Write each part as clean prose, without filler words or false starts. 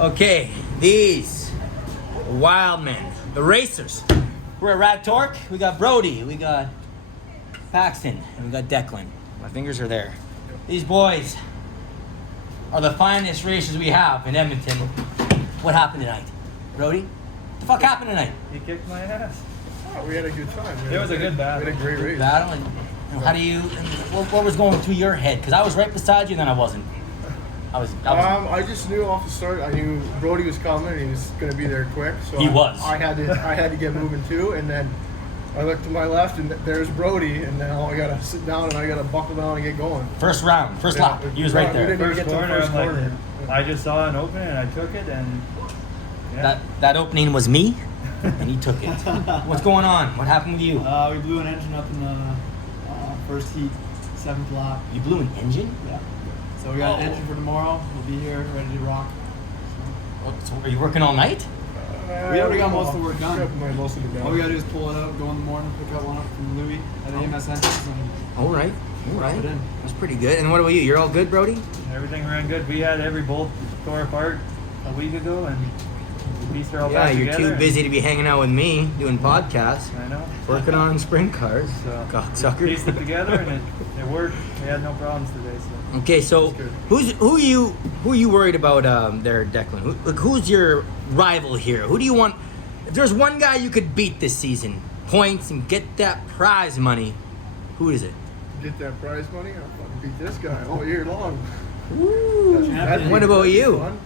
Okay, these wild men, the racers. We're at Rad Torque. We got Brody, we got Paxton, and we got Decklyn. My fingers are there. These boys are the finest racers we have in Edmonton. What happened tonight? Brody? What the fuck happened tonight? He kicked my ass. Oh, we had a good time. It was a good battle. We had a great race. Battle, and how do you, what was going through your head? Because I was right beside you and then I wasn't. I just knew off the start. I knew Brody was coming and he was going to be there quick. So He was. I had to get moving too. And then I looked to my left and there's Brody. And now I got to sit down and I got to buckle down and get going. First round, first lap. He was right We there. didn't even First get to the corner, first I'm corner. like, I just saw an opening and I took it and yeah. That opening was me, and he took it. What's going on? What happened with you? We blew an engine up in the first heat, 7th lap. You blew an engine? Yeah. So we got an engine for tomorrow. We'll be here ready to rock. So are you working all night? We already got most of the work done. Most of it done. All we gotta do is pull it out, go in the morning, pick up one up from Louis at the EMS entrance, and All right. drop it in. That's pretty good. And what about you? You're all good, Brody? Everything ran good. We had every bolt tore apart a week ago and the pieced are all Yeah, back you're together. too busy to be hanging out with me doing podcasts, I know. working on sprint cars. So Cocksucker. pieced it together and it worked. We had no problems today. So Okay, so That's good. who are you worried about there, Declan? Who's your rival here? Who do you want? If there's one guy you could beat this season, points and get that prize money, who is it? Get that prize money. I'll fucking beat this guy all year long. Woo. That'd What be about pretty you? fun.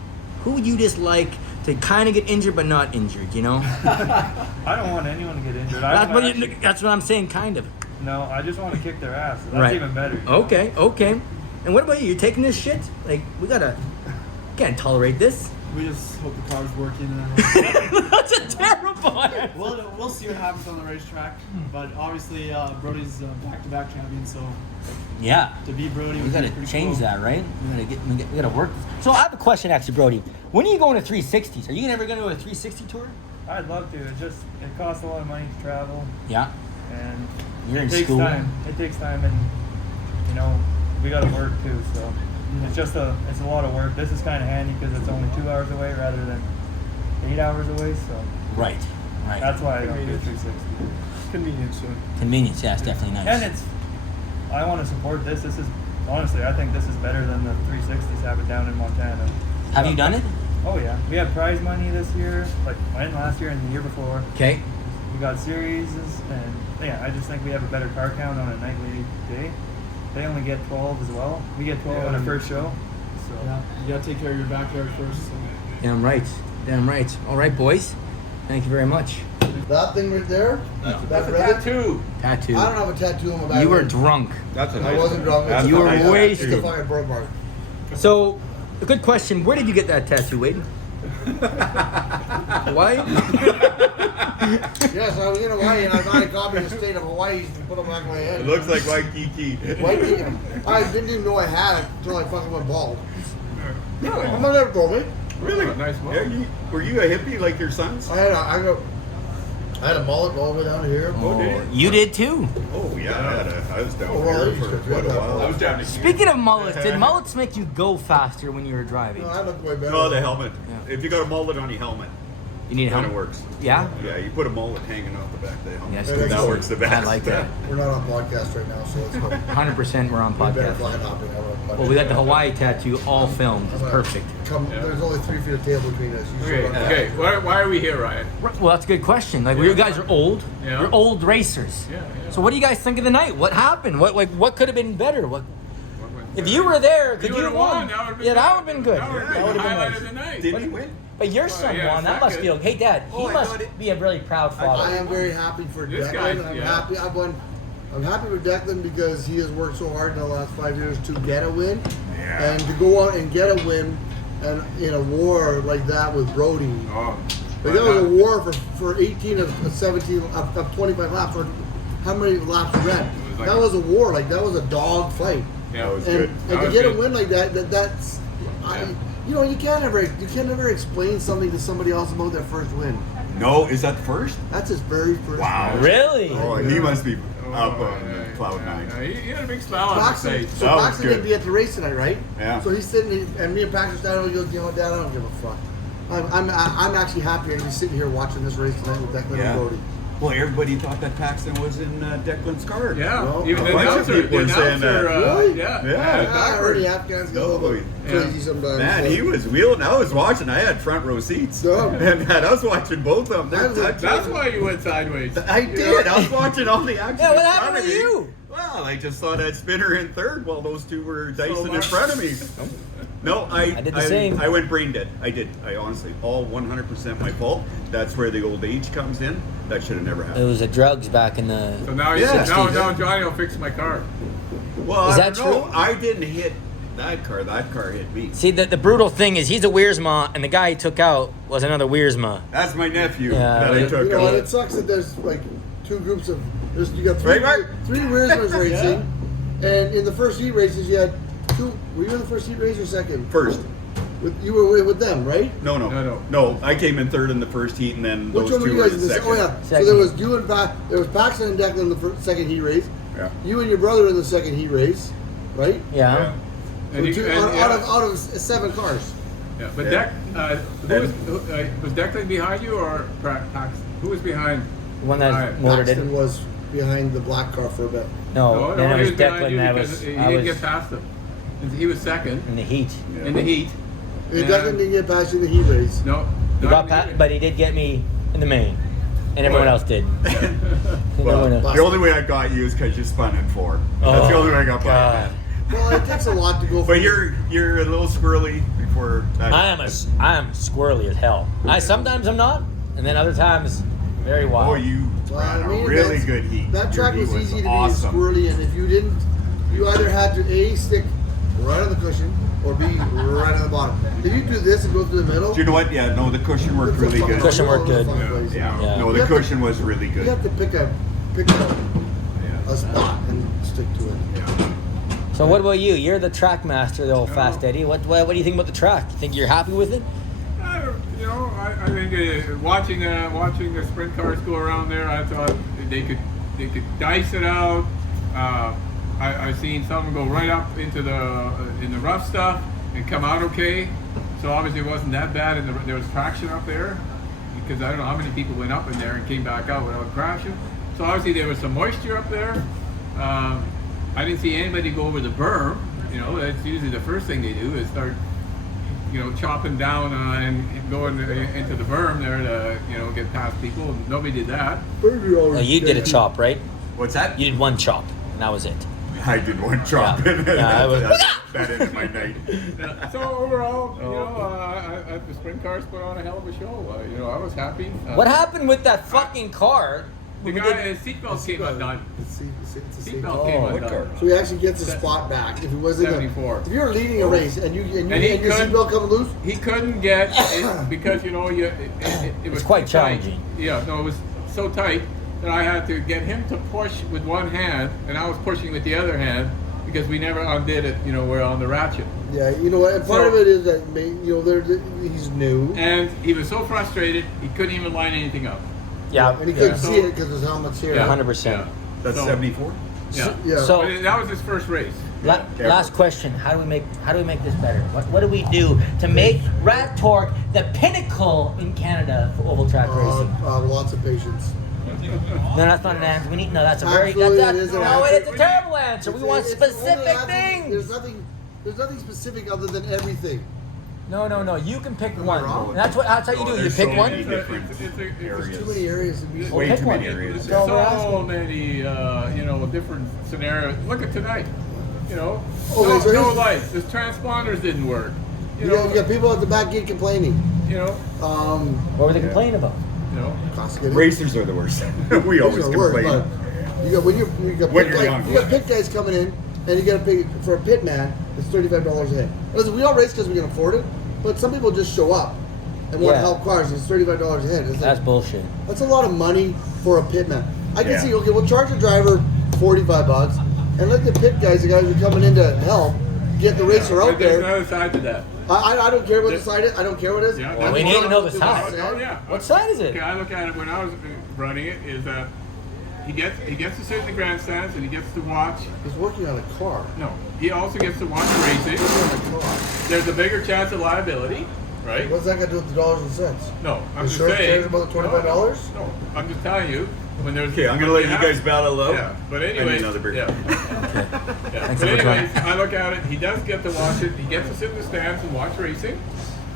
Who would you just like to kind of get injured but not injured? You know? I don't want anyone to get injured. That's what I'm saying, kind of. No, I just want to kick their ass. That's Right. even better. you know? Okay. And what about you? You're taking this shit? Like, can't tolerate this. We just hope the car's working. And That's a terrible answer. we'll see what happens on the racetrack. But obviously, Brody's back-to-back champion, so Yeah. to beat Brody, We would gotta be pretty change cool. that, right? We gotta work. So I have a question, actually, Brody. When are you going to 360s? Are you ever going to do a 360 tour? I'd love to. It costs a lot of money to travel Yeah. and You're it in takes school. time. It takes time and we got to work too. So it's a lot of work. This is kind of handy because it's only 2 hours away rather than 8 hours away. So Right. that's why I don't do 360. Convenience. Convenience, yeah, it's definitely nice. And I want to support this. This is honestly, I think this is better than the 360s have it down in Montana. Have you done it? Oh yeah, we had prize money this year, like mine last year and the year before. Okay. We got series, and yeah, I just think we have a better car count on a nightly day. They only get 12 as well. We get 12 on our first show. So Yeah, you gotta take care of your backyard first. So. Damn right. All right, boys. Thank you very much. That thing right there? That's a red? tattoo. Tattoo. I don't have a tattoo on my back. You were drunk. That's a I wasn't drunk. That's You a were nice wasted. It's a fucking birthmark. So, a good question. Where did you get that tattoo, Wade? Hawaii? Yes, I was in Hawaii and I found a copy of the state of Hawaii and put it on the back of my head. It looks like Waikiki. Waikiki. I didn't even know I had it until I fucking went bald. My mother never told me. Really? Nice Yeah, were you a hippie like your sons? I had a mullet all the way down to here. Oh, did you? You did too. Oh, yeah. I was down Oh, well, here you for should quite a get that while. I was down Speaking of mullets, did mullets make you go faster when you were driving? No, I look way better. No, the helmet. Yeah. If you got a mullet on your helmet, You need a then it helmet? works. Yeah? Yeah, you put a mullet hanging off the back of the helmet. Yes, good. that works the best. I like that. We're not on podcast right now, so let's go. 100% we're on We better podcast. fly hopping. Well, we got the Hawaii tattoo all filmed. It's perfect. There's only 3 feet of table between us. You should run Okay. Why are we here, Ryan? Well, that's a good question. Like, you guys are old. Yeah. You're old racers. Yeah. So what do you guys think of the night? What happened? What could have been better? If you were there, could you have won? Yeah, that would have been good. That would have That been would've the been highlight nice. of the night. Did he win? But your son yeah, won. That fuck must it. feel. Hey, Dad, he Oh, I must thought it- be a really proud I father. am very happy for This Decklyn. guy's- I'm yeah. happy. I'm happy for Decklyn because he has worked so hard in the last 5 years to get a win, and to go out and get a win, and in a war like that with Brody. Oh. Like that was a war for 18 of 17 of 25 laps. Or how many laps we ran? like- That was a war. Like that was a dog fight. Yeah, it was And, good. and That to was get good. a win like that's. You can't ever explain something to somebody else about their first win. No, is that the first? That's his very first. Wow. win. Really? Oh, he must be up on yeah, cloud yeah, nine. yeah. He had a big smile on his Paxton, face. so That was Paxton good. can be at the race tonight, right? Yeah. So he's sitting, and me and Paxton standing there, he goes, Dad, I don't give a fuck. I'm actually happy to be sitting here watching this race tonight with Declan and Brody. Well, everybody thought that Paxton was in Declan's car. Yeah, Well, even a the bunch of announcer, people were saying that. Really? yeah, Yeah. I heard the Afghans get a little bit crazy sometimes. Man, but- he was wheeling. I was watching. I had front row seats. Yeah. And I was watching both of them. They're touching. That's why you went sideways. I did. I was watching all the action. Yeah, what in happened front of to me. you? Well, I just saw that spinner in third while those two were dicing in front of me. No, I did the same. I went brain dead. I did. I honestly, all 100% my fault. That's where the old age comes in. That should have never It happened. was the drugs back in the. So now, Yeah. now Johnny will fix my car. Well, Is I that don't know. true? I didn't hit that car. That car hit me. See, the brutal thing is he's a Wiersma, and the guy he took out was another Wiersma. That's my nephew Yeah, that I you took You know, and out. it sucks that there's like two groups of. You got three Right, Mark? Wiersmas racing, and in the first heat races you had two. Were you in the first heat race or second? First. You were with them, right? No. I came in third in the first heat, and then Which those one were two you were guys in in the the second. Oh yeah. So Second. there was you and there was Paxton and Declan in the second heat race. Yeah. You and your brother in the second heat race, right? Yeah. So And you- two, and, out of 7 cars. Yeah, but Yeah. was Declan behind you or Paxton? Who was behind? The one that Alright. motored Paxton it. was behind the black car for a bit. No, then it he was behind Declan. you That because was he I didn't was get past him. And he was second in the heat. Yeah. in the heat. And Yeah. Declan didn't get past you in the heat race. No, He not got in the but he did get me in the main, and everyone yeah. else did. Well, Everyone else- the only way I got you is because you spun in 4. That's Oh, the only way I got by God. that. Well, it takes a lot to go. But you're a little squirrely before that. I am squirrely as hell. Sometimes I'm not, and then other times very wild. Oh, you ran a really that's- good heat. That Your track heat was easy to awesome. be squirrely, and if you didn't, you either had to A, stick right on the cushion, or B, right on the bottom. If you do this and go through the middle, Do you know what? Yeah, no, the cushion worked it's a really fucking- good. Cushion worked good. fucking place. Yeah. Yeah. No, You the have to- cushion was really good. You have to pick a Yeah. spot and stick to it. Yeah. So what about you? You're the track master, the old Fast Eddie. What do you think about the track? You think you're happy with it? I think watching the sprint cars go around there, I thought they could dice it out. I seen some go right up into in the rough stuff and come out okay. So obviously it wasn't that bad, and there was traction up there because I don't know how many people went up in there and came back out without crashing. So obviously there was some moisture up there. I didn't see anybody go over the berm. You know, that's usually the first thing they do is start, chopping down and going into the berm there to, get past people. And nobody did that. Oh, you did a chop, right? What's that? You did one chop, and that was it. I did one chop. Yeah. Yeah, I was- that ended my night. So overall, the sprint cars put on a hell of a show. I was happy. What happened with that fucking car? The We guy, did- his seatbelt came undone. It's a safe Seatbelt call. came what undone. car? So he actually gets his spot back. If he wasn't 74. if you were leading a race and your couldn't- seatbelt comes loose, He couldn't get it because it was quite too tight. challenging. Yeah, no, it was so tight that I had to get him to push with one hand, and I was pushing with the other hand because we never undid it. We're on the ratchet, yeah, you know what? And part So- of it is that he's new. and he was so frustrated he couldn't even line anything up. Yeah, And he couldn't Yeah. see it because his helmet's here. Yeah. 100%. That's So- 74? Yeah. Yeah. So But that was his first race. last question: How do we make this better? What do we do to make Rat Torque the pinnacle in Canada for oval track racing? Lots of patience. No, that's not an answer. We need that's a very Absolutely, that's it is an no, answer. it's a terrible answer. We want It's the only specific answer. things. There's nothing specific other than everything. No. You can pick Am I one. wrong? That's how you do. You There's pick so one. many different It's areas. Too many areas to be. Well, Way pick too one. many areas. So we're asking. So many, different scenarios. Look at tonight. No so here's- lights. The transponders didn't work. You got people at the back gate complaining. What were they complaining about? Cost getting. Racers are the worst. We always Those are worse, complain. but you got When pit you're young, you got yeah. pit guys coming in, and you got to pay for a pit man. It's $35 a head. Listen, we all race because we can afford it, but some people just show up and want to Yeah. help cars. It's $35 a head. It's That's like, bullshit. that's a lot of money for a pit man. I can Yeah. see. Okay, we'll charge the driver $45, and let the pit guys, the guys who are coming in to help, get the racer out But there's there. another side to that. I don't care what the side is. I don't care what it is. Yeah, Well, we need to know the side. Oh yeah. What side is it? Okay, I look at it when I was running it. Is that he gets to sit in the grandstands and he gets to watch. He's working on a car. No, he also gets to watch racing. Working on a car. There's a bigger chance of liability. right? What's that got to do with the dollars and cents? No, I'm The just sheriff saying. cares about the $25? No, I'm just telling you when there's. Okay, I'm gonna let you when guys battle out. Yeah, but I need anyways, another beer. yeah. Yeah. Thanks But for trying. anyways, I look at it. He does get to watch it. He gets to sit in the stands and watch racing.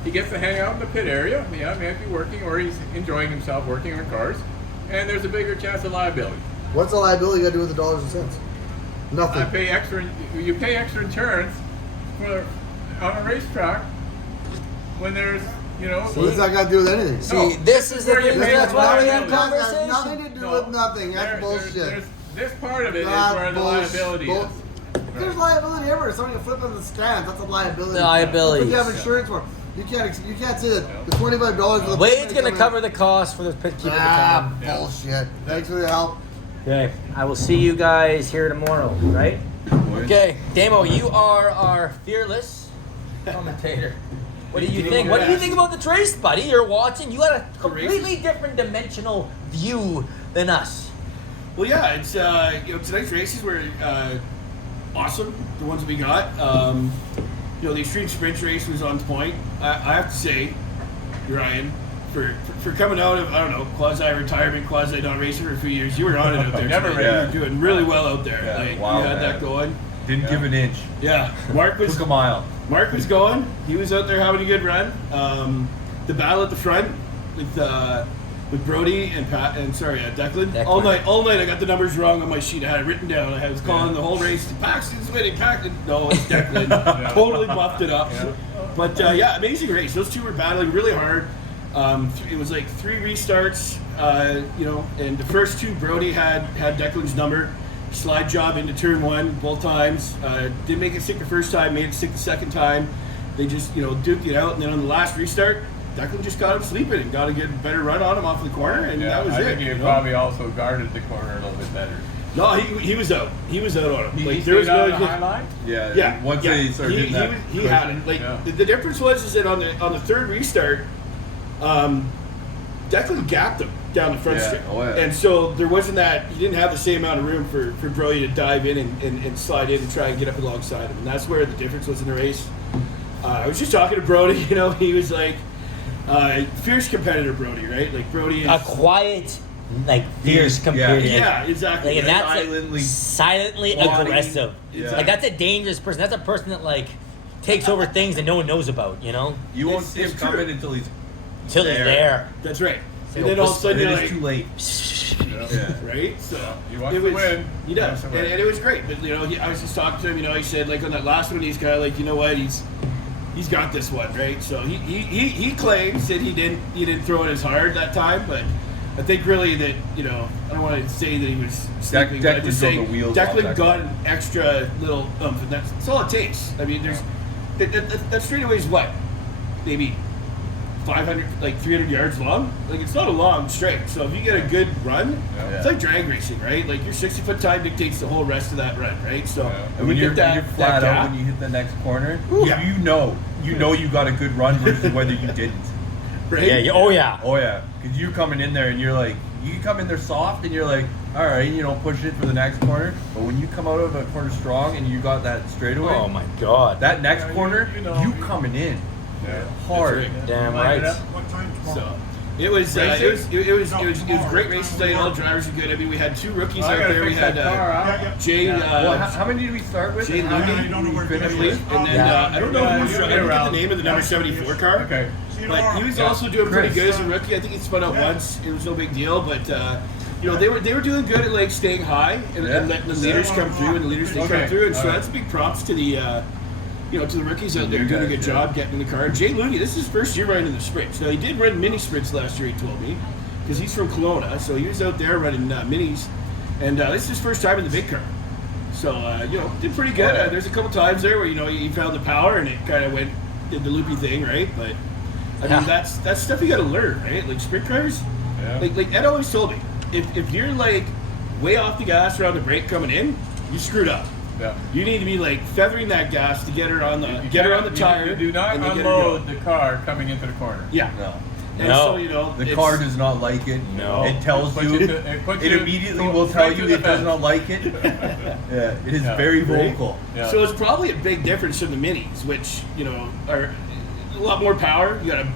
He gets to hang out in the pit area. Yeah, he might be working or he's enjoying himself working on cars. And there's a bigger chance of liability. What's the liability got to do with the dollars and cents? Nothing. You pay extra insurance for on a racetrack when there's, you know. What's that got to do with anything? See, this is the where you thing. pay That's the why we have liability. That has nothing conversation. to do with nothing. That's There- bullshit. there's this part of it is Not where the bullshit. liability is. There's liability everywhere. Somebody flip in the stands. That's a liability. Liability. What do you have insurance for? You can't say that the $25 for the Wade's gonna coming- cover the cost for the pit keeper to Ah, come bullshit. Thanks for the help. in. Okay, I will see you guys here tomorrow, right? Okay, Damo, you are our fearless commentator. What do you think? What do you think about the race, buddy? You're watching. You got a completely different dimensional view than us. Well, yeah, it's tonight's races were awesome. The ones that we got. The extreme sprint race was on point. I have to say, Ryan, for coming out of, I don't know, quasi-retirement, quasi-non-racing for a few years, you were on it out there. Never tonight. You were doing really well out there. Yeah, Like, wow, you had man. that going. Didn't give an inch. Yeah, Mark was Took a mile. Mark was going. He was out there having a good run. The battle at the front with Brody and Decklyn. All night I got the numbers wrong on my sheet. I had it written down. I was calling the whole race. Paxton's winning. Paxton. No, it's Decklyn. Totally buffed it up. Yeah. But amazing race. Those two were battling really hard. It was like 3 restarts. And the first 2, Brody had Declan's number. Slide job into turn 1 both times. Didn't make it sick the first time. Made it sick the second time. They just duked it out. And then on the last restart, Declan just got him sleeping and got a good better run on him off the corner, and that was I it. think he probably also guarded the corner a little bit better. No, he was out. He was out on him. He there was stayed on no the high line? Yeah. Once they started hitting that. He had it. Like Yeah. the difference was that on the third restart, Declan gapped him down the front Yeah. straight. Oh, yeah. And so there wasn't that. You didn't have the same amount of room for Brody to dive in and slide in and try and get up alongside him. And that's where the difference was in the race. I was just talking to Brody. He was like. Fierce competitor, Brody, right? Like Brody is A quiet, fierce competitor. yeah, exactly. And right? that's silently plotting. aggressive. Yeah. Like that's a dangerous person. That's a person that takes over things that no one knows about. You won't see him it's true. coming until he's Till they're there. That's right. So And then all of a sudden and you're it is like, too late. yeah. Right? So He wants it to was, win. He does, He and, wants to win. it was great. But I was just talking to him. He said on that last one, he's kind of like, you know what, he's got this one, right? So he claims that he didn't throw it as hard that time, but I think really that I don't want to say that he was sleeping, but I'm just Declan drove saying the wheels off Declan that got car. an extra little oomph, and that's all it takes. I mean, there's that straightaway is what, maybe 500, 300 yards long. It's not a long straight. So if you get a good run, it's like drag racing, right? Like your 60-foot time dictates the whole rest of that run, right? So And when you're get flat that out gap, when you hit the next corner, Yeah. you know you got a good run versus whether you didn't. right? Yeah. Oh yeah. Oh yeah, because you're coming in there and you're like, you come in there soft and you're like, all right, push it for the next corner. But when you come out of a corner strong and you got that straightaway, Oh my God. that next Yeah, corner, you know. you coming in Yeah. hard. That's right. Damn Line it right. up. What time tomorrow? So it was great races today. All the drivers were good. I mean, we had 2 rookies I out gotta there. We fix had that car out. Jay, Well, how many did we start with? Jay And how Lugan, many I don't know where did we I finish believe, with? and then Yeah. I don't know who's Yeah, I didn't get around. the name of the number 74 car. Okay. See you But tomorrow. he was Yeah. also doing pretty Chris. good as a rookie. I think he'd spun out once. It was no big deal, but they were doing good at staying high and letting the leaders come through, and the leaders did come Okay. through, and so All right. that's big props to the to the rookies out there You doing a guys, good yeah. job getting in the car. Jay Looney, this is his first year running the sprints. Now he did run mini sprints last year. He told me because he's from Kelowna, so he was out there running minis, and this is his first time in the big car. So did pretty good. There's a couple times there where he found the power and it kind of did the loopy thing, right? But I mean that's stuff you got to learn, right? Like sprint cars, Yeah. like Ed always told me, if you're way off the gas around the brake coming in, you screwed up. Yeah. You need to be feathering that gas to get her on the tire. You do not and to get her unload going. the car coming into the corner. Yeah. No. And No. so The it's- car does not like it. No. It tells Puts you. you to- it puts It you immediately to- will tell right you to the it does fence. not like it. Yeah, it is Yeah. very Right? vocal. Yeah. So it's probably a big difference from the minis, which are a lot more power. You got a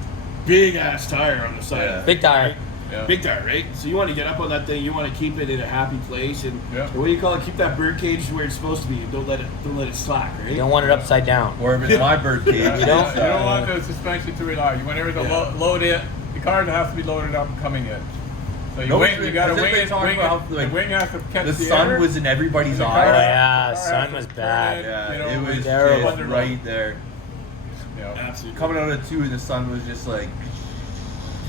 big ass tire on the side. Yeah. Big tire. Yeah. Big tire, right? So you want to get up on that thing. You want to keep it in a happy place, and Yeah. or what do you call it? Keep that bird cage where it's supposed to be. Don't let it slack, right? You don't want it upside down. Or if it's my bird cage, You don't- You don't want the suspension to rely. You want everything to load it. The car has to be loaded up coming in. So you Nobody- you got to has wing anybody it. talked Wing about, it. like, The wing has to catch the the sun air. was in everybody's The Oh car- eyes. yeah, the car sun has to was turn bad. in, Yeah, you know, it was terrible. just right there. You know. Absolutely. Coming out of 2, the sun was just like,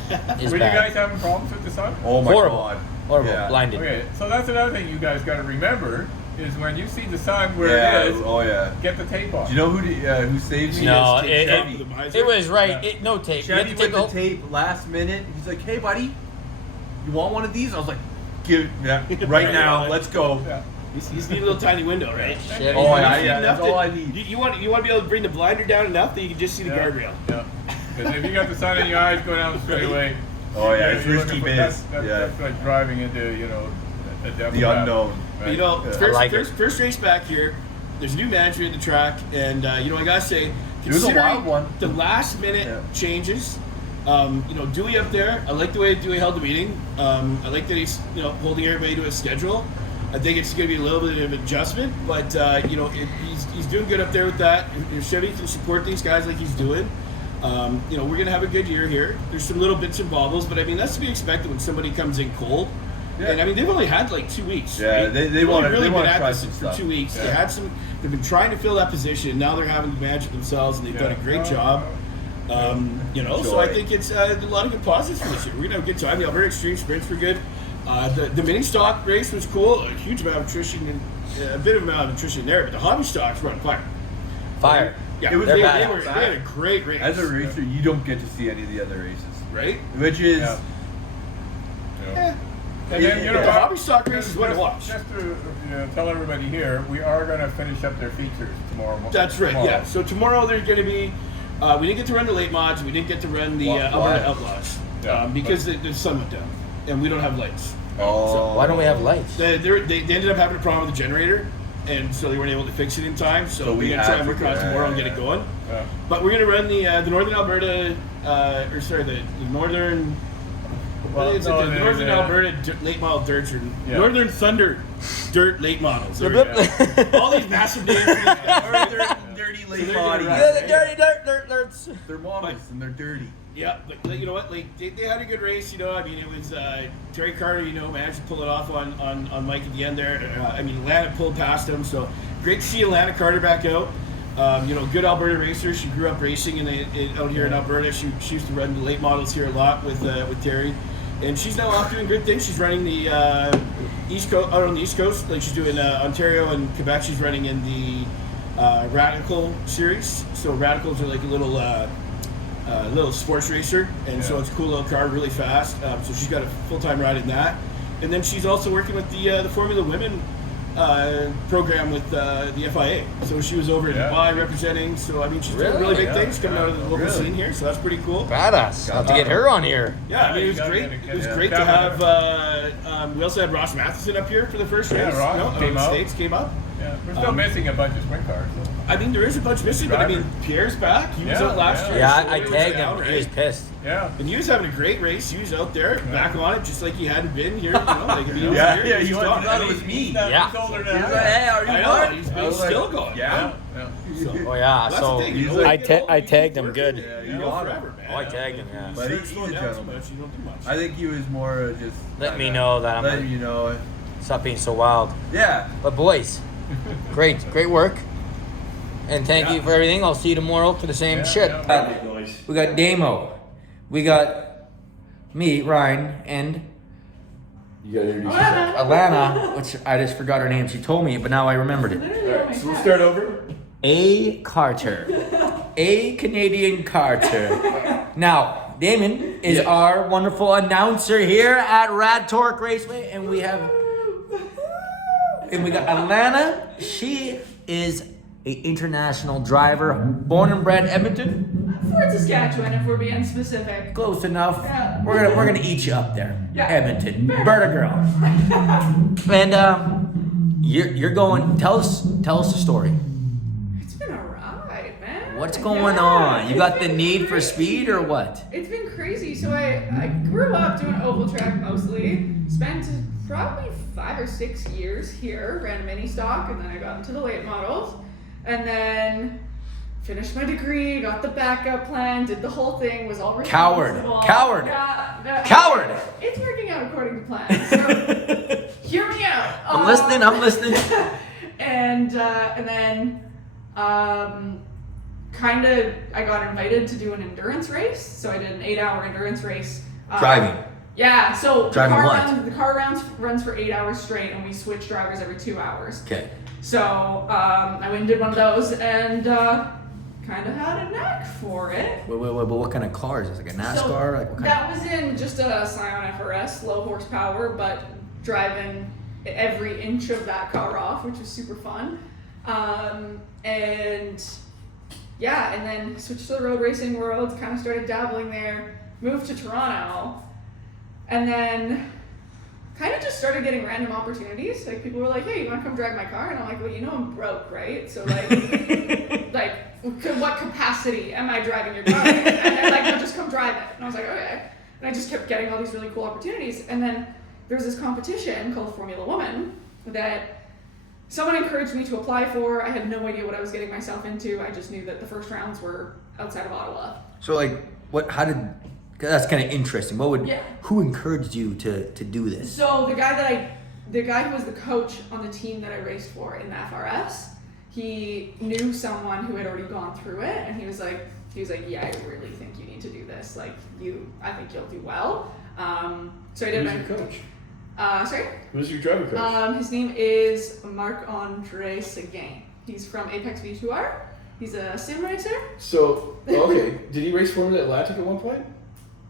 It's Were you bad. guys having problems with the sun? oh my Horrible. god. Horrible. Yeah. Blinded. Okay, so that's another thing you guys got to remember is when you see the sun where Yeah. it is, Oh yeah. get the tape off. Do you know who saved me? No, Is it, Chevy. it was right. Yeah. No tape. You had Chevy to with take the tape last minute. He's like, "Hey, buddy, you want one of these?" I was like, "Give right now. Let's go." Yeah. You just need a little tiny window, right? Chevy. Oh yeah, You yeah. need That's enough all to- I need. You want to be able to bring the blinder down enough that you can just see the guardrail. Yeah. Because if you got the sun in your eyes, go down straight away. Oh yeah, you're it's looking risky for- biz. That's Yeah. like driving into a death The trap, unknown. right? You know, Yeah. I like first race back here. There's a new manager in the track, and I gotta say, It was a considering wild one. the last minute Yeah. changes. Dewey up there. I like the way Dewey held the meeting. I like that he's holding everybody to his schedule. I think it's going to be a little bit of adjustment, but he's doing good up there with that. If Chevy can support these guys like he's doing, we're going to have a good year here. There's some little bits and bobbles, but I mean that's to be expected when somebody comes in cold. Yeah. And I mean they've only had like 2 weeks. Yeah, right? they They've only wanna- really they been wanna at try this some for stuff. 2 weeks. Yeah. They've been trying to fill that position. Now they're having to manage it themselves, and they've done a great job. So I think it's a lot of good positives for this year. We're gonna have a good time. The Alberta Extreme Sprints were good. The mini stock race was cool. A huge amount of attrition and a bit of amount of attrition there, but the hobby stocks were on fire. Fire. Yeah, It was- they badass. had a great race. As a racer, you don't get to see any of the other races, right? which is Yeah. Eh. And then, The what? hobby stock race is one to watch. Just to tell everybody here, we are going to finish up their features tomorrow. That's right. tomorrow. Yeah. So tomorrow there's going to be. We didn't get to run the late mods. We didn't get to run the Why? Alberta Outlaws Yeah, because the sun went down, and we don't have lights. oh. Why don't we have lights? They ended up having a problem with the generator, and so they weren't able to fix it in time. So we we're gonna have try and to- work on it tomorrow and get it going. Yeah. But we're gonna run the Northern Alberta, the Northern. Well, What is no, it? The the- Northern the- Alberta late model dirts or Yeah. Northern Thunder dirt late models. There we go. All these massive names. Dirty So late they're body. gonna Yeah, the dirty dirts. They're models and they're dirty. Yeah, but you know what? Like they had a good race. I mean, it was Terry Carter. Managed to pull it off on Mike at the end there. Alana pulled past him. So great to see Alana Carter back out. Good Alberta racer. She grew up racing out here in Alberta. She used to run the late models here a lot with Terry, and she's now off doing good things. She's running the East Coast out on the East Coast. Like she's doing Ontario and Quebec. She's running in the Radical series. So Radicals are like a little sports racer, and so it's a cool little car, really fast. So she's got a full-time ride in that, and then she's also working with the Formula Women program with the FIA. So she was over in Yeah. Dubai representing. So I mean, she's doing really big Yeah. things coming out of the local Really? scene here. So that's pretty cool. Badass. I'll have to get her on here. Yeah, I mean, it you was gotta great. get a It kid. was Yeah. great to have. We also had Ross Matheson up here for the first Yeah, race. Ross out came in the out. States came up. Yeah. We're still missing a bunch of sprint cars. So. I mean, there is a bunch missing, but I mean, Pierre's back. He was Yeah, out last yeah. year. Yeah, so I he was tagged down, him. right? He was pissed. Yeah. And he was having a great race. He was out there, back on it, just like he hadn't been here. Like, I mean, he was Yeah, here, yeah, he you was thought gone. it was me. Yeah. He's older He's than like, hey, are you I what? know, he's I was still like, going. Yeah. Yeah. So, Oh yeah. that's So the thing, he's you know, like- you get older, I you tagged keep him working. good. Yeah, You you know, got him. forever, man. Oh, I tagged him. Yeah. But You he's slow a down too gentleman. much, you don't do much. I think he was more just Let me know that I'm letting you know. stop being so wild. Yeah. But boys, great work, and thank you for everything. I'll see you tomorrow for the same shit. Yeah. We got Damo, we got me, Ryan, and You gotta introduce yourself. Alana, which I just forgot her name. She told me, but now I remembered it. Alright, so we'll start over. A. Carter. A. Canadian Carter. Now, Damon is our wonderful announcer here at Rad Torque Raceway, and we got Alana. She is a international driver, born and bred Edmonton. Fort Saskatchewan, if we're being specific. Close enough. Yeah. We're gonna eat you up there. Yeah. Edmonton. Berta Girl. And you're going. Tell us the story. It's been a ride, man. What's going on? You got the need for speed or what? It's been crazy. So I grew up doing oval track mostly. Spent probably 5 or 6 years here, ran a mini stock, and then I got into the late models. And then finished my degree, got the backup plan, did the whole thing, was all responsible. Coward. Yeah, Coward. It's working out according to plan. So hear me out. I'm listening. And then kind of I got invited to do an endurance race. So I did an 8-hour endurance race. Driving. Yeah, so Driving the car runs for 8 hours straight, and we switch drivers every 2 hours. Okay. So I went and did one of those, and kind of had a knack for it. But what kind of car is this? Like a NASCAR? So Like what kind that was in just a Scion FRS, low horsepower, but driving every inch of that car off, which was super fun. And then switched to the road racing world, kind of started dabbling there, moved to Toronto, and then kind of just started getting random opportunities. Like people were like, "Hey, you want to come drive my car?" And I'm like, "Well, you know I'm broke, right? So like, what capacity am I driving your car?" And they're like, "No, just come drive it." And I was like, "Okay." And I just kept getting all these really cool opportunities. And then there was this competition called Formula Woman that someone encouraged me to apply for. I had no idea what I was getting myself into. I just knew that the first rounds were outside of Ottawa. So like, that's kind of interesting. Yeah. Who encouraged you to do this? So the guy who was the coach on the team that I raced for in the FRS, he knew someone who had already gone through it, and he was like, "Yeah, I really think you need to do this. Like, I think you'll do well." So I did. Who's your coach? Sorry? Who's your driver coach? His name is Marc-Andre Seguin. He's from Apex V2R. He's a sim racer. So, okay. Did he race Formula Atlantic at one point?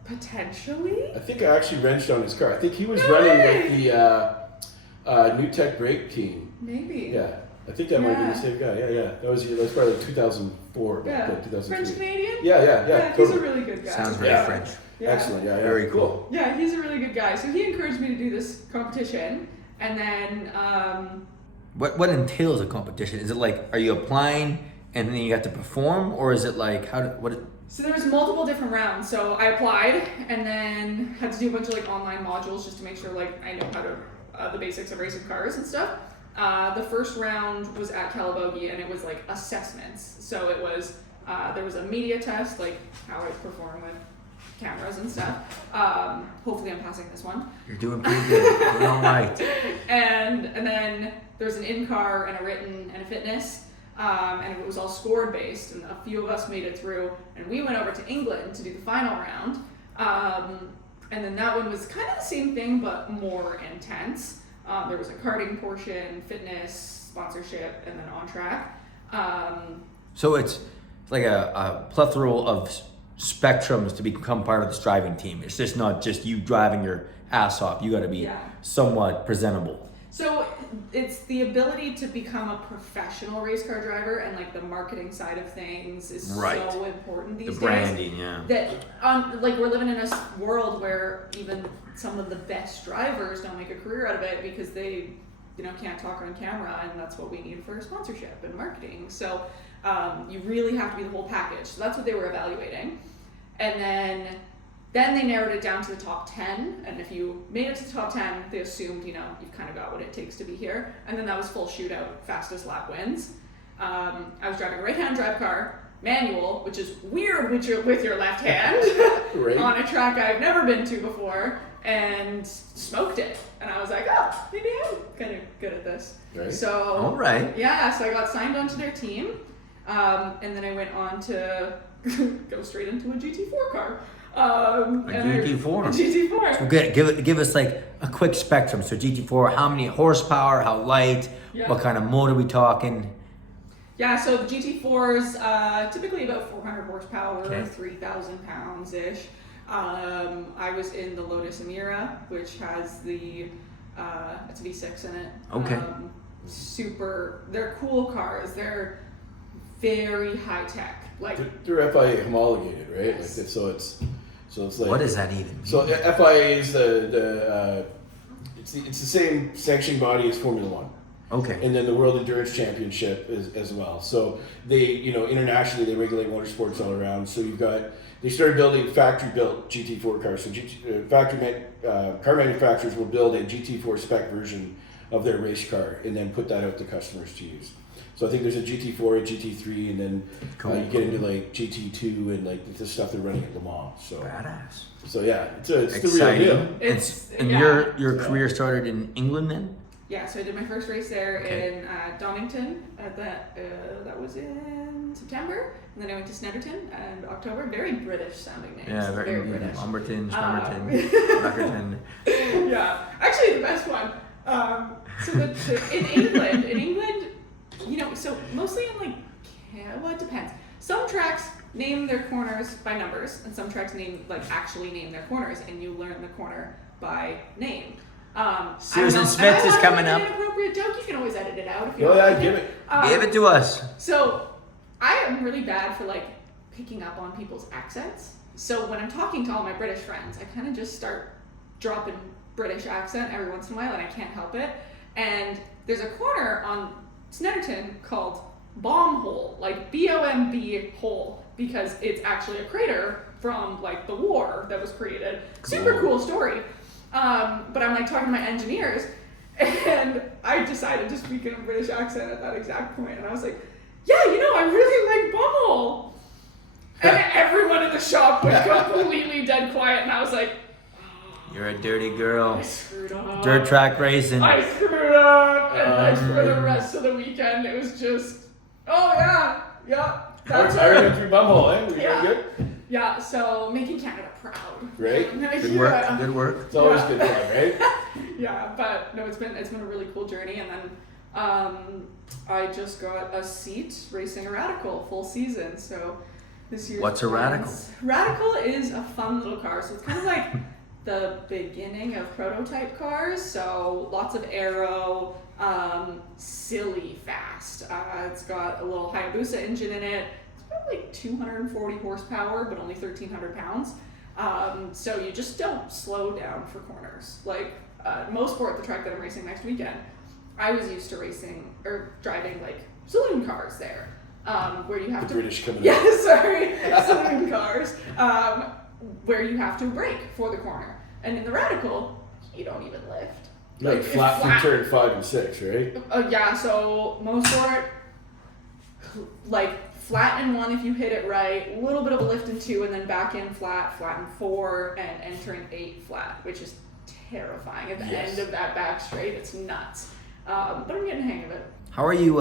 Potentially. I think I actually wrenched on his car. I think he was No running way. with the New Tech Brake team. Maybe. Yeah. I think that might be the same guy. Yeah. That was probably like 2004, Yeah. 2003. French Canadian? Yeah. He's Totally. a really good guy. Sounds very Yeah. French. Yeah. Excellent. Yeah. Very cool. Yeah, he's a really good guy. So he encouraged me to do this competition, and then What entails a competition? Is it like, are you applying and then you have to perform, or is it like so there was multiple different rounds. So I applied and then had to do a bunch of like online modules just to make sure like I know how to the basics of racing cars and stuff. The first round was at Calabogie, and it was like assessments. So it was there was a media test, like how I perform with cameras and stuff. Hopefully I'm passing this one. You're doing pretty good. You're doing all right. And then there's an in-car and a written and a fitness. And it was all score based, and a few of us made it through, and we went over to England to do the final round. And then that one was kind of the same thing, but more intense. There was a karting portion, fitness, sponsorship, and then on track. So it's like a plethora of spectrums to become part of this driving team. It's just not just you driving your ass off. You got to be somewhat presentable. So it's the ability to become a professional race car driver, and like the marketing side of things is so important these days. The branding, yeah. That like we're living in a world where even some of the best drivers don't make a career out of it because they, can't talk on camera, and that's what we need for sponsorship and marketing. So you really have to be the whole package. So that's what they were evaluating, and then they narrowed it down to the top 10, and if you made it to the top 10, they assumed, you've kind of got what it takes to be here. And then that was full shootout, fastest lap wins. I was driving a right-hand drive car, manual, which is weird with your left hand, on a track I've never been to before, and smoked it. And I was like, oh, maybe I'm kind of good at this. Right. So, all right. Yeah, so I got signed onto their team, and then I went on to go straight into a GT4 car. GT4. GT4. So give us like a quick spectrum. So GT4, how many horsepower, how light, what kind of motor we talking? Yeah, so the GT4s typically about 400 horsepower, 3,000 pounds ish. I was in the Lotus Emira, which has it's a V6 in it. Okay. They're cool cars. They're very high tech. Like they're FIA homologated, right? Yes. Like so it's like, what does that even mean? So FIA is it's the same sanctioning body as Formula One. Okay. And then the World Endurance Championship as well. So they, internationally they regulate motorsports all around. So they started building factory-built GT4 cars. So car manufacturers will build a GT4 spec version of their race car and then put that out to customers to use. So I think there's a GT4, a GT3, and then you get into like GT2 and like the stuff they're running at Le Mans. So badass. So yeah, it's the Exciting. real deal. And your career started in England then? Yeah, so I did my first race there in Donington. That was in September, and then I went to Snetterton in October. Very British sounding names. Yeah, very British. Umberton, Snumberton. Yeah, actually the best one. In England, so mostly in like, it depends. Some tracks name their corners by numbers, and some tracks actually name their corners, and you learn the corner by name. Susan Smith is coming up. An inappropriate joke. You can always edit it out if you Oh want. yeah, give it. Give it to us. So I am really bad for like picking up on people's accents. So when I'm talking to all my British friends, I kind of just start dropping British accent every once in a while, and I can't help it. And there's a corner on Snetterton called Bomb Hole, like BOMB hole, because it's actually a crater from like the war that was created. Super cool story. But I'm like talking to my engineers, and I decided to speak in a British accent at that exact point, and I was like, yeah, I really like Bumhole. And everyone in the shop went completely dead quiet, and I was like, You're a dirty girl. I screwed up. Dirt track racing. I screwed up, and for the rest of the weekend, it was just, oh yeah, that's I it. went through Bumhole, eh? Were you Yeah. good? Yeah, so making Canada proud. Right? Good work. Good work. It's always good fun, right? Yeah, but no, it's been a really cool journey, and then I just got a seat racing a Radical full season. So this year. What's a Radical? Radical is a fun little car. So it's kind of like the beginning of prototype cars. So lots of aero, silly fast. It's got a little Hayabusa engine in it. It's probably like 240 horsepower, but only 1,300 pounds. So you just don't slow down for corners. Like Mosport, the track that I'm racing next weekend, I was used to racing or driving like saloon cars there, where you have The to. British coming Yeah, up. sorry, saloon cars, where you have to brake for the corner, and in the Radical, you don't even lift. Like it's flat from turn 5 and 6, right? Yeah, so Mosport, like flat in 1 if you hit it right, a little bit of a lift in 2, and then back in flat in 4, and entering 8 flat, which is terrifying at the end of that back straight. It's nuts. But I'm getting the hang of it. How are you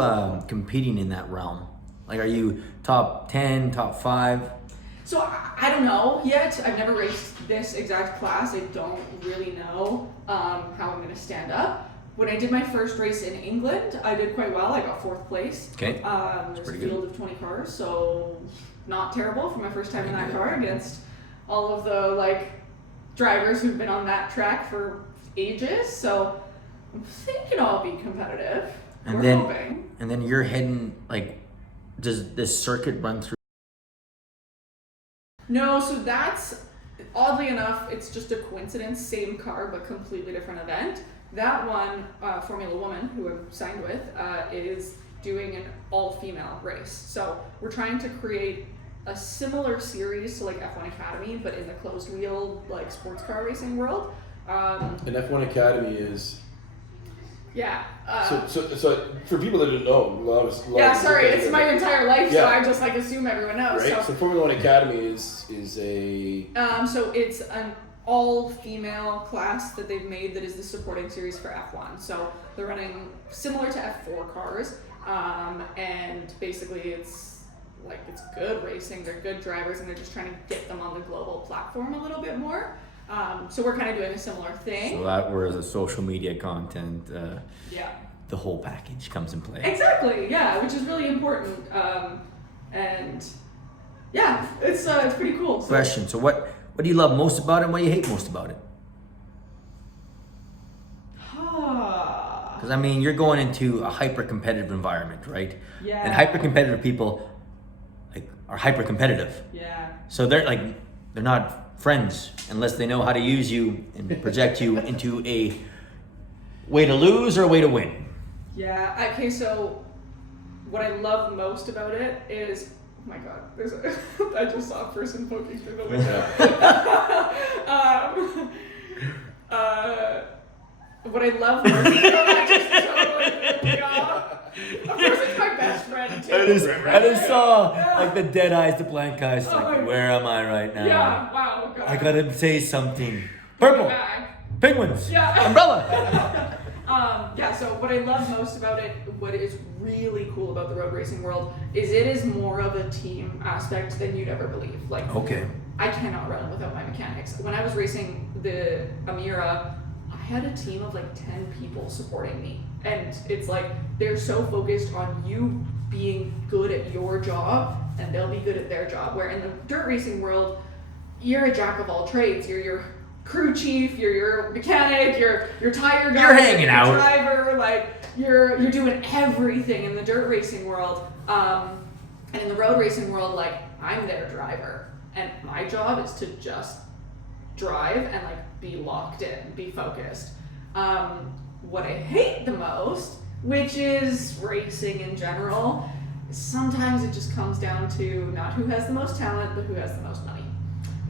competing in that realm? Like, are you top 10, top 5? So I don't know yet. I've never raced this exact class. I don't really know how I'm going to stand up. When I did my first race in England, I did quite well. I got 4th place. Okay. There's a field of 20 cars, so not terrible for my first time in that car against all of the drivers who've been on that track for ages. So I'm thinking I'll be competitive. And We're hoping. And then you're heading, does this circuit run through? No, so that's, oddly enough, it's just a coincidence, same car, but completely different event. That one, Formula Woman, who I'm signed with, is doing an all-female race. So we're trying to create a similar series to F1 Academy, but in the closed wheel, sports car racing world. And F1 Academy is... Yeah. So for people that don't know, a lot of sorry, it's my entire life, so Yeah. I just assume everyone knows. Right. So Formula 1 Academy is a. So it's an all-female class that they've made that is the supporting series for F1. So they're running similar to F4 cars, and basically it's good racing. They're good drivers, and they're just trying to get them on the global platform a little bit more. So we're kind of doing a similar thing. So that where the social media content, Yeah. the whole package comes in play. Exactly. Yeah, which is really important. And yeah, it's pretty cool. So, Question. So what do you love most about it, and what do you hate most about it? Because you're going into a hyper-competitive environment, right? Yeah. And hyper-competitive people are hyper-competitive. Yeah. So they're not friends unless they know how to use you and project you into a way to lose or a way to win. Yeah. Okay. So, what I love most about it is, oh my God, I just saw a person poking through the window. What I love most about it just totally threw me off. Of course, it's my best friend too. I just saw like the dead eyes, the blank eyes. Oh Like, my- where am I right now? Yeah. Wow. God. I gotta say something. Purple. Back. Penguins. Yeah. Umbrella. Yeah, so what I love most about it, what is really cool about the road racing world, is it is more of a team aspect than you'd ever believe. Like, Okay. I cannot run without my mechanics. When I was racing the Amira, I had a team of like 10 people supporting me. And it's like, they're so focused on you being good at your job, and they'll be good at their job. Where in the dirt racing world, you're a jack of all trades. You're your crew chief, you're your mechanic, you're your tire guy, You're hanging out. driver, like you're doing everything in the dirt racing world. And in the road racing world, like I'm their driver, and my job is to just drive and like be locked in, be focused. What I hate the most, which is racing in general, sometimes it just comes down to not who has the most talent, but who has the most money.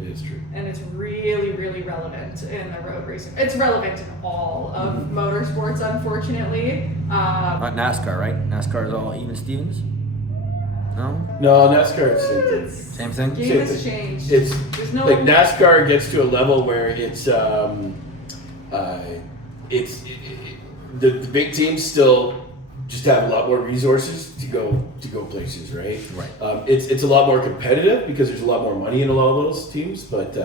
It is true. And it's really, really relevant in the road racing. It's relevant in all of motorsports, unfortunately. Not NASCAR, right? NASCAR is all even Stevens? No? No, NASCAR it's the same thing. Same thing? Game Same has thing. changed. It's There's no like NASCAR gets to a level where the big teams still just have a lot more resources to go places, right? Right. It's a lot more competitive because there's a lot more money in a lot of those teams, but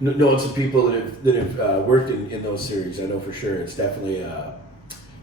knowing some people that have worked in those series, I know for sure it's definitely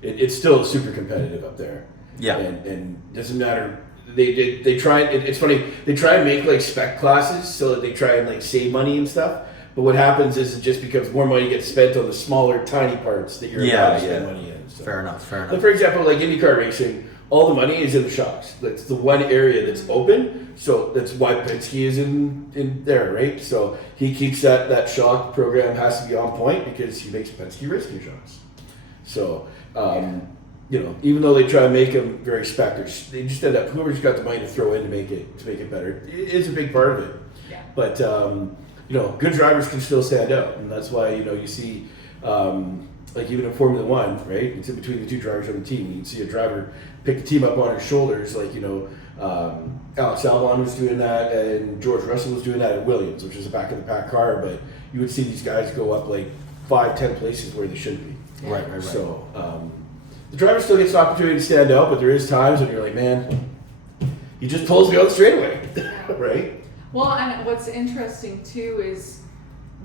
it's still super competitive up there. Yeah. And doesn't matter. They try. It's funny. They try and make like spec classes so that they try and like save money and stuff. But what happens is it just becomes more money gets spent on the smaller, tiny parts that you're allowed to spend money in. So. Fair enough. Like for example, like IndyCar racing, all the money is in the shocks. That's the one area that's open. So that's why Penske is in there, right? So he keeps that shock program has to be on point because he makes Penske racing shocks. So. Even though they try to make them very spec, they just end up whoever's got the money to throw in to make it better. It is a big part of it. Yeah. But good drivers can still stand out, and that's why you see like even in Formula One, right? It's in between the two drivers on the team. You can see a driver pick the team up on his shoulders, like Alex Albon was doing that, and George Russell was doing that at Williams, which is a back of the pack car. But you would see these guys go up like 5-10 places where they shouldn't be. Right. So. The driver still gets an opportunity to stand out, but there is times when you're like, man, he just pulls me out straight away, right? Well, and what's interesting too is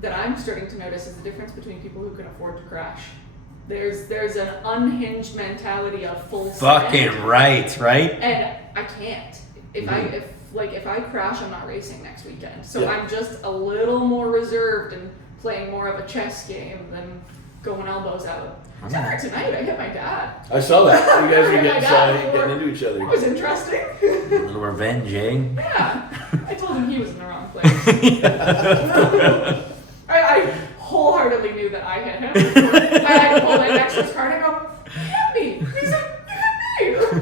that I'm starting to notice is the difference between people who can afford to crash. There's an unhinged mentality of full Fucking spend, right? and I can't. If I crash, I'm not racing next weekend. So Yeah. I'm just a little more reserved and playing more of a chess game than going elbows out. Tonight I hit my dad. I saw that. You guys were My dad getting into each other. That was interesting. A little revenge, eh? Yeah. I told him he was in the wrong place. I wholeheartedly knew that I hit him. I pulled my Nexus card and I go, "You hit me." He's like, "You hit me."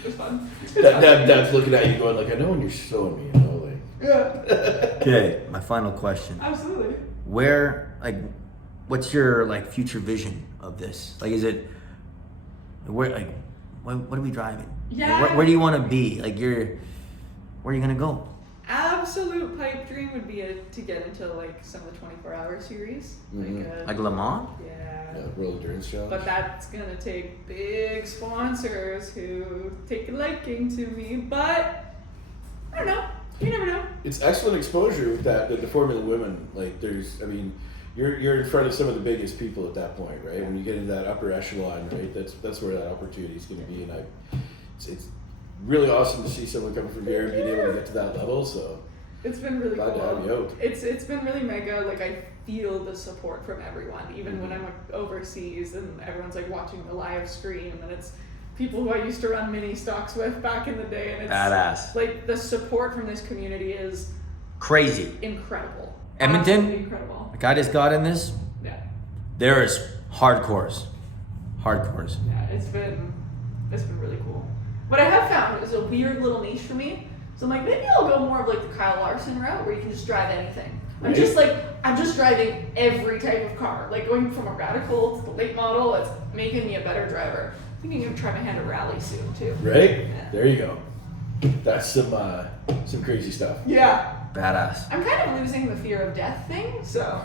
It was fun. Dad's looking at you going like, I know when you're showing me, like. Yeah. Okay, my final question. Absolutely. What's your future vision of this? Is it what are we driving? Yeah. Where do you want to be? Where are you gonna go? Absolute pipe dream would be to get into some of the 24-hour series. Like Le Mans? Yeah. Road endurance challenge. But that's gonna take big sponsors who take a liking to me. But I don't know. You never know. It's excellent exposure with that. The Formula Women, you're in front of some of the biggest people at that point, right? When you get into that upper echelon, right? That's where that opportunity is going to be, and it's really awesome to see someone coming from here and being able to get to that level. So it's been really glad cool. to have you out. It's been really mega. I feel the support from everyone, even when I'm overseas and everyone's watching the live stream, and it's people who I used to run mini stocks with back in the day, and it's badass. The support from this community is Crazy. incredible. Edmonton? Absolutely incredible. I just got in this. Yeah. There is hardcores. Yeah, it's been it's been really cool. What I have found is a weird little niche for me. So I'm like, maybe I'll go more of like the Kyle Larson route where you can just drive anything. I'm just driving every type of car. Like going from a radical to the late model, it's making me a better driver. I think I'm gonna try my hand at rally soon too. Right? Yeah. There you go. That's some crazy stuff. Yeah. Badass. I'm kind of losing the fear of death thing, so.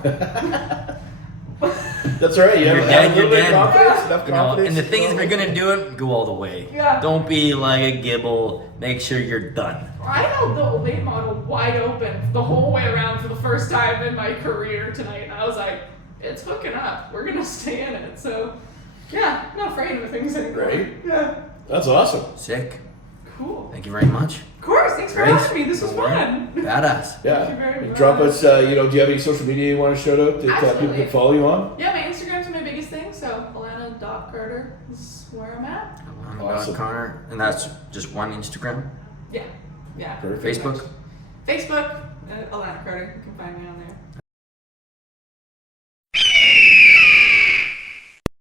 That's all right. You You're have dead, a little you're bit of dead. confidence, enough You know, confidence. and the thing is, if you're gonna do it, go all the way. Yeah. Don't be like a gibble. Make sure you're done. I held the late model wide open the whole way around for the first time in my career tonight, and I was like, it's hooking up. We're gonna stay in it. So, yeah, I'm not afraid of things anymore. Right. Yeah. That's awesome. Sick. Cool. Thank you very much. Of course. Thanks for Great. having me. This was fun. Badass. Yeah. Thank you very much. Drop us, do you have any social media you want to shout out that people Absolutely. can follow you on? Yeah, my Instagram's my biggest thing. So Alana.Carter is where I'm at. Awesome. Connor, and that's just one Instagram. Yeah. Yeah. Perfect. Facebook. Facebook. Alana Carter. You can find me on there.